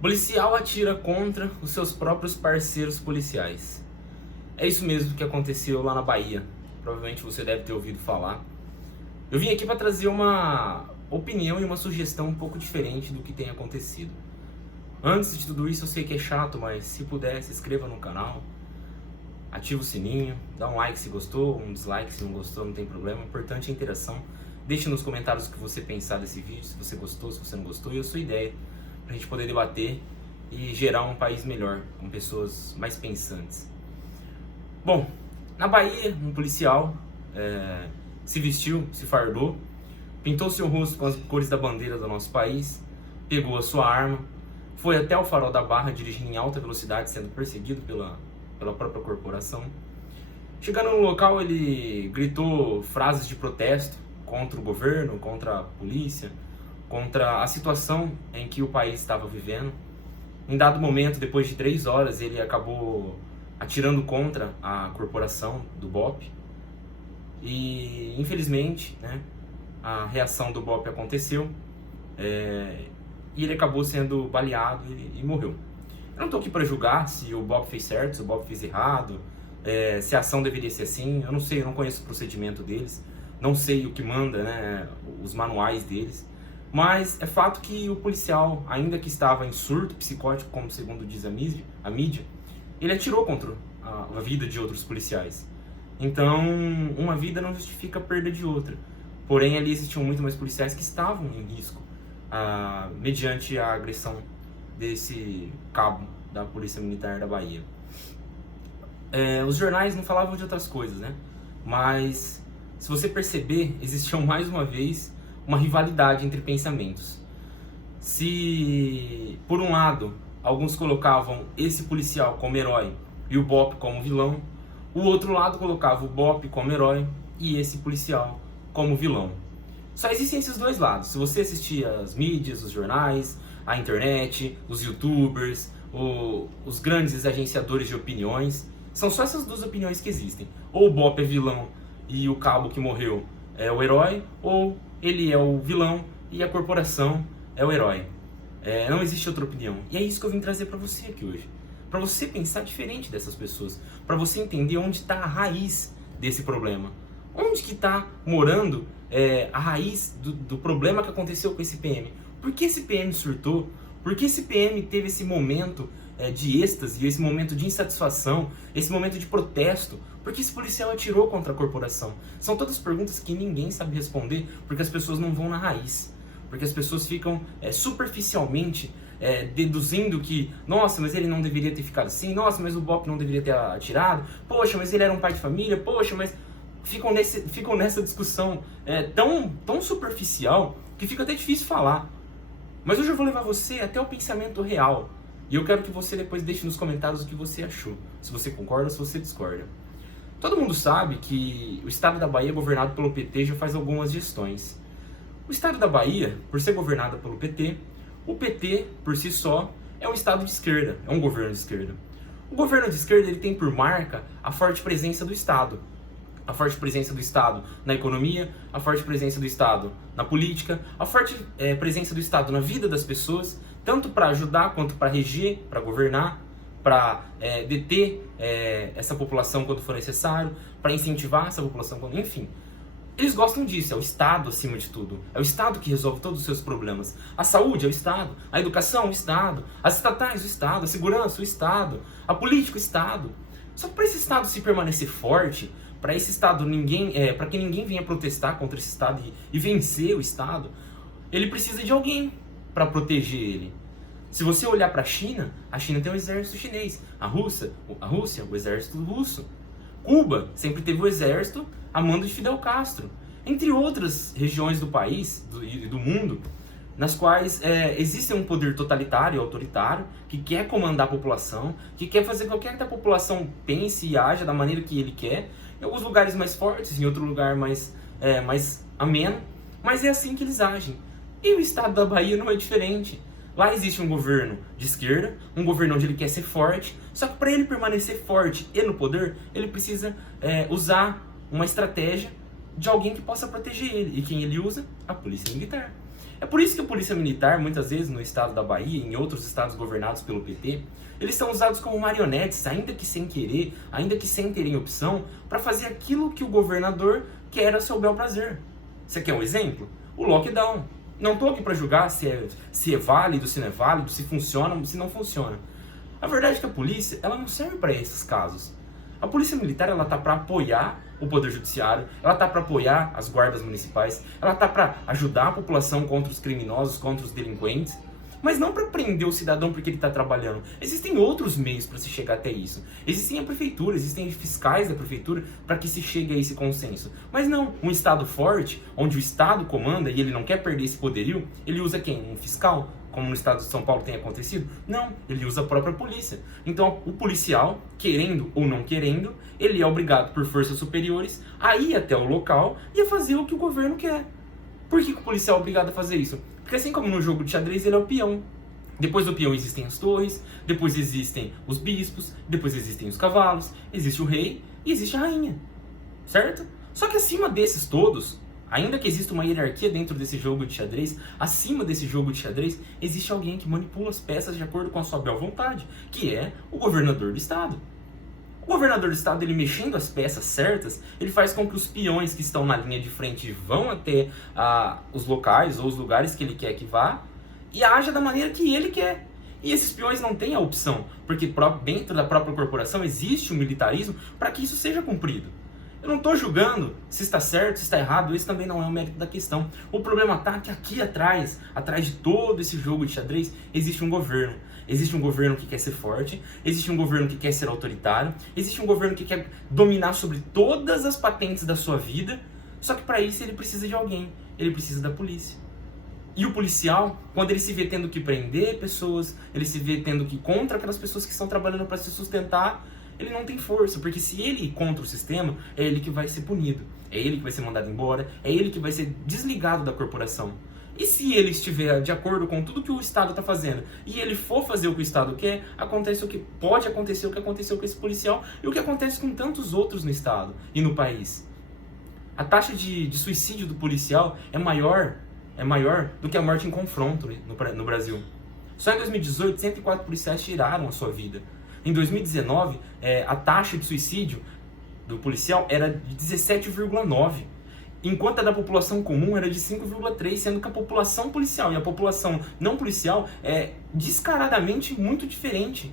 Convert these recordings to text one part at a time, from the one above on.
Policial atira contra os seus próprios parceiros policiais. É isso mesmo que aconteceu lá na Bahia. Provavelmente você deve ter ouvido falar. Eu vim aqui para trazer uma opinião e uma sugestão um pouco diferente do que tem acontecido. Antes de tudo isso, eu sei que é chato, mas se puder, se inscreva no canal, ativa o sininho, dá um like se gostou, um dislike se não gostou, não tem problema. O importante é a interação. Deixe nos comentários o que você pensar desse vídeo, se você gostou, se você não gostou, e a sua ideia, para a gente poder debater e gerar um país melhor, com pessoas mais pensantes. Bom, na Bahia, um policial se vestiu, se fardou, pintou seu rosto com as cores da bandeira do nosso país, pegou a sua arma, foi até o Farol da Barra dirigindo em alta velocidade, sendo perseguido pela própria corporação. Chegando no local, ele gritou frases de protesto contra o governo, contra a polícia, contra a situação em que o país estava vivendo. Em dado momento, depois de 3 horas, ele acabou atirando contra a corporação do BOPE. E, infelizmente, a reação do BOPE aconteceu e ele acabou sendo baleado e morreu. Eu não estou aqui para julgar se o BOPE fez certo, se o BOPE fez errado, se a ação deveria ser assim. Eu não sei, eu não conheço o procedimento deles, não sei o que manda, os manuais deles. Mas é fato que o policial, ainda que estava em surto psicótico, como segundo diz a mídia, ele atirou contra a vida de outros policiais. Então, uma vida não justifica a perda de outra. Porém, ali existiam muito mais policiais que estavam em risco, mediante a agressão desse cabo da Polícia Militar da Bahia. Os jornais não falavam de outras coisas, mas, se você perceber, existia mais uma vez uma rivalidade entre pensamentos. Se, por um lado, alguns colocavam esse policial como herói e o BOPE como vilão, o outro lado colocava o BOPE como herói e esse policial como vilão. Só existem esses dois lados. Se você assistir as mídias, os jornais, a internet, os youtubers, os grandes agenciadores de opiniões, são só essas duas opiniões que existem. Ou o BOPE é vilão e o cabo que morreu é o herói, ou ele é o vilão e a corporação é o herói. Não existe outra opinião. E é isso que eu vim trazer para você aqui hoje. Para você pensar diferente dessas pessoas. Para você entender onde está a raiz desse problema. Onde que está morando a raiz do problema que aconteceu com esse PM. Por que esse PM surtou? Por que esse PM teve esse momento de êxtase, esse momento de insatisfação, esse momento de protesto? Por que esse policial atirou contra a corporação? São todas perguntas que ninguém sabe responder, porque as pessoas não vão na raiz. Porque as pessoas ficam superficialmente deduzindo que, nossa, mas ele não deveria ter ficado assim, nossa, mas o BOPE não deveria ter atirado, poxa, mas ele era um pai de família, poxa, mas ficam nessa discussão tão superficial que fica até difícil falar. Mas hoje eu vou levar você até o pensamento real. E eu quero que você depois deixe nos comentários o que você achou. Se você concorda, se você discorda. Todo mundo sabe que o estado da Bahia é governado pelo PT já faz algumas gestões. O estado da Bahia, por ser governado pelo PT, o PT, por si só, é um estado de esquerda, é um governo de esquerda. O governo de esquerda ele tem por marca a forte presença do Estado. A forte presença do Estado na economia, a forte presença do Estado na política, a forte presença do Estado na vida das pessoas, tanto para ajudar quanto para reger, para governar, para deter essa população quando for necessário, para incentivar essa população quando... Enfim, eles gostam disso, é o Estado acima de tudo. É o Estado que resolve todos os seus problemas. A saúde é o Estado, a educação o Estado, as estatais o Estado, a segurança o Estado, a política o Estado. Só que para esse Estado se permanecer forte, para esse Estado para que ninguém venha protestar contra esse Estado e vencer o Estado, ele precisa de alguém para proteger ele. Se você olhar para a China tem o exército chinês. A Rússia, o exército russo. Cuba sempre teve o exército a mando de Fidel Castro. Entre outras regiões do país e do mundo, nas quais existe um poder totalitário e autoritário que quer comandar a população, que quer fazer com que a população pense e haja da maneira que ele quer, em alguns lugares mais fortes, em outro lugar mais ameno, mas é assim que eles agem. E o estado da Bahia não é diferente. Lá existe um governo de esquerda, um governo onde ele quer ser forte, só que para ele permanecer forte e no poder, ele precisa usar uma estratégia de alguém que possa proteger ele. E quem ele usa? A polícia militar. É por isso que a polícia militar, muitas vezes no estado da Bahia e em outros estados governados pelo PT, eles são usados como marionetes, ainda que sem querer, ainda que sem terem opção, para fazer aquilo que o governador quer a seu bel prazer. Você quer um exemplo? O lockdown. Não estou aqui para julgar se é válido, se não é válido, se funciona, se não funciona. A verdade é que a polícia, ela não serve para esses casos. A polícia militar, ela tá para apoiar o poder judiciário, ela tá para apoiar as guardas municipais, ela tá para ajudar a população contra os criminosos, contra os delinquentes, mas não para prender o cidadão porque ele está trabalhando. Existem outros meios para se chegar até isso. Existem a prefeitura, existem fiscais da prefeitura para que se chegue a esse consenso. Mas não, um Estado forte, onde o Estado comanda e ele não quer perder esse poderio, ele usa quem? Um fiscal? Como no estado de São Paulo tem acontecido? Não, ele usa a própria polícia. Então, o policial, querendo ou não querendo, ele é obrigado por forças superiores a ir até o local e a fazer o que o governo quer. Por que o policial é obrigado a fazer isso? Porque assim como no jogo de xadrez, ele é o peão. Depois do peão existem as torres, depois existem os bispos, depois existem os cavalos, existe o rei e existe a rainha. Certo? Só que acima desses todos, ainda que exista uma hierarquia dentro desse jogo de xadrez, acima desse jogo de xadrez, existe alguém que manipula as peças de acordo com a sua bel vontade, que é o governador do estado. O governador do estado, ele mexendo as peças certas, ele faz com que os peões que estão na linha de frente vão até os locais ou os lugares que ele quer que vá e haja da maneira que ele quer. E esses peões não têm a opção, porque dentro da própria corporação existe um militarismo para que isso seja cumprido. Eu não estou julgando se está certo, se está errado, esse também não é o mérito da questão. O problema está que aqui atrás de todo esse jogo de xadrez, existe um governo. Existe um governo que quer ser forte, existe um governo que quer ser autoritário, existe um governo que quer dominar sobre todas as patentes da sua vida, só que para isso ele precisa de alguém, ele precisa da polícia. E o policial, quando ele se vê tendo que prender pessoas, ele se vê tendo que ir contra aquelas pessoas que estão trabalhando para se sustentar, ele não tem força, porque se ele ir contra o sistema, é ele que vai ser punido, é ele que vai ser mandado embora, é ele que vai ser desligado da corporação. E se ele estiver de acordo com tudo que o Estado está fazendo, e ele for fazer o que o Estado quer, acontece o que pode acontecer, o que aconteceu com esse policial, e o que acontece com tantos outros no Estado e no país. A taxa de suicídio do policial é maior do que a morte em confronto no Brasil. Só em 2018, 104 policiais tiraram a sua vida. Em 2019, a taxa de suicídio do policial era de 17,9%, enquanto a da população comum era de 5,3%, sendo que a população policial e a população não policial é descaradamente muito diferente.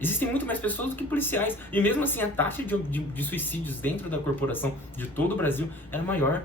Existem muito mais pessoas do que policiais, e mesmo assim a taxa de suicídios dentro da corporação de todo o Brasil era maior.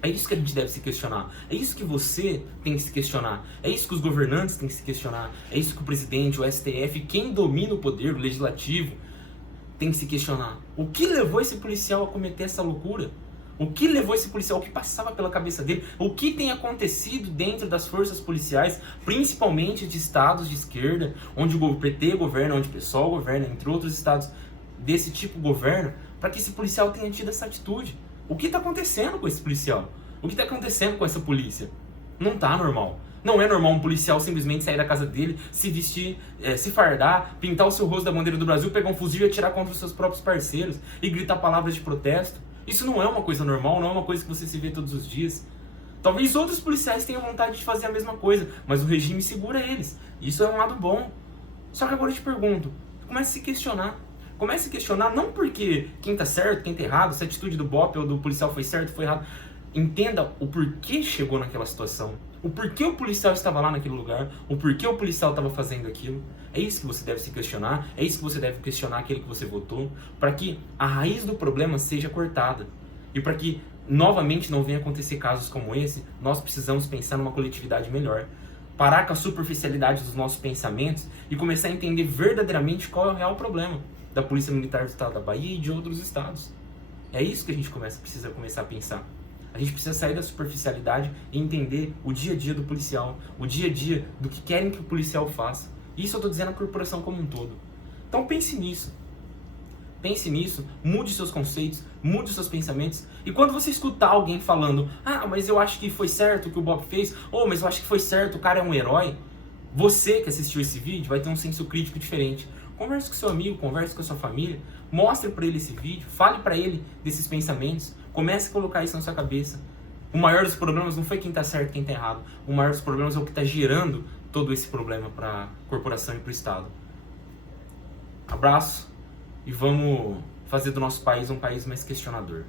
É isso que a gente deve se questionar. É isso que você tem que se questionar. É isso que os governantes têm que se questionar. É isso que o presidente, o STF, quem domina o poder, o legislativo, tem que se questionar. O que levou esse policial a cometer essa loucura? O que levou esse policial? O que passava pela cabeça dele? O que tem acontecido dentro das forças policiais, principalmente de estados de esquerda, onde o PT governa, onde o PSOL governa, entre outros estados desse tipo governa, para que esse policial tenha tido essa atitude? O que está acontecendo com esse policial? O que está acontecendo com essa polícia? Não está normal. Não é normal um policial simplesmente sair da casa dele, se vestir, se fardar, pintar o seu rosto da bandeira do Brasil, pegar um fuzil e atirar contra os seus próprios parceiros e gritar palavras de protesto. Isso não é uma coisa normal, não é uma coisa que você se vê todos os dias. Talvez outros policiais tenham vontade de fazer a mesma coisa, mas o regime segura eles. Isso é um lado bom. Só que agora eu te pergunto, comece a se questionar. Comece a se questionar não porque quem tá certo, quem tá errado, se a atitude do BOPE ou do policial foi certo ou foi errado. Entenda o porquê chegou naquela situação. O porquê o policial estava lá naquele lugar, o porquê o policial estava fazendo aquilo. É isso que você deve se questionar, é isso que você deve questionar aquele que você votou, para que a raiz do problema seja cortada. E para que novamente não venha acontecer casos como esse, nós precisamos pensar numa coletividade melhor. Parar com a superficialidade dos nossos pensamentos e começar a entender verdadeiramente qual é o real problema da Polícia Militar do Estado da Bahia e de outros estados. É isso que a gente precisa começar a pensar. A gente precisa sair da superficialidade e entender o dia a dia do policial, o dia a dia do que querem que o policial faça. Isso eu estou dizendo a corporação como um todo. Então pense nisso. Pense nisso, mude seus conceitos, mude seus pensamentos. E quando você escutar alguém falando, mas eu acho que foi certo o que o Bob fez, mas eu acho que foi certo, o cara é um herói, você que assistiu esse vídeo vai ter um senso crítico diferente. Converse com seu amigo, converse com a sua família, mostre para ele esse vídeo, fale para ele desses pensamentos, comece a colocar isso na sua cabeça. O maior dos problemas não foi quem está certo e quem está errado. O maior dos problemas é o que está gerando todo esse problema para a corporação e para o Estado. Abraço e vamos fazer do nosso país um país mais questionador.